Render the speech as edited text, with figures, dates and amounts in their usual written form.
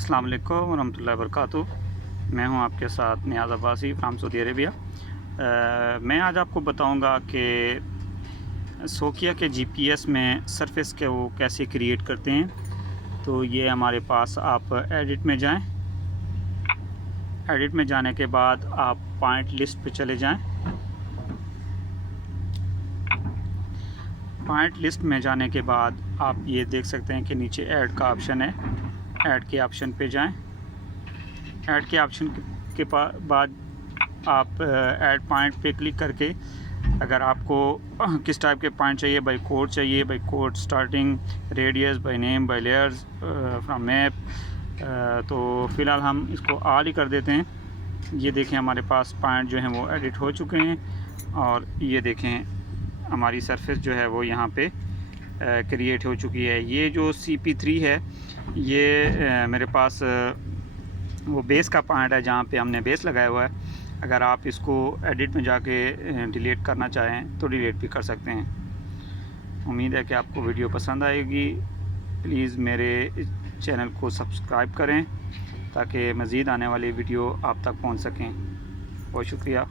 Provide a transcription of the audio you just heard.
अस्सलाम वालेकुम वरहमतुल्लाहि वबरकातुहू। मैं हूं आपके साथ नियाज़ अब्बासी फ्राम सऊदी अरेबिया। मैं आज आपको बताऊंगा कि सोकिया के जीपीएस में सरफेस के वो कैसे क्रिएट करते हैं। तो ये हमारे पास, आप एडिट में जाएं। एडिट में जाने के बाद आप पॉइंट लिस्ट पे चले जाएं। पॉइंट लिस्ट में जाने के बाद आप ये देख सकते हैं कि नीचे ऐड का ऑप्शन है। ऐड के ऑप्शन पे जाएं। ऐड के ऑप्शन के बाद आप ऐड पॉइंट पे क्लिक करके, अगर आपको किस टाइप के पॉइंट चाहिए, बाई कोड चाहिए, by code starting, radius, by name, by layers, from map, तो फ़िलहाल हम इसको ऑल ही कर देते हैं। ये देखें हमारे पास पॉइंट जो हैं वो एडिट हो चुके हैं और ये देखें हमारी सरफेस जो है वो यहाँ पे क्रिएट हो चुकी है। ये जो CP3 है, ये मेरे पास वो बेस का पॉइंट है जहाँ पे हमने बेस लगाया हुआ है। अगर आप इसको एडिट में जाके डिलीट करना चाहें तो डिलीट भी कर सकते हैं। उम्मीद है कि आपको वीडियो पसंद आएगी। प्लीज़ मेरे चैनल को सब्सक्राइब करें ताकि मज़ीद आने वाली वीडियो आप तक पहुंच सकें। बहुत शुक्रिया।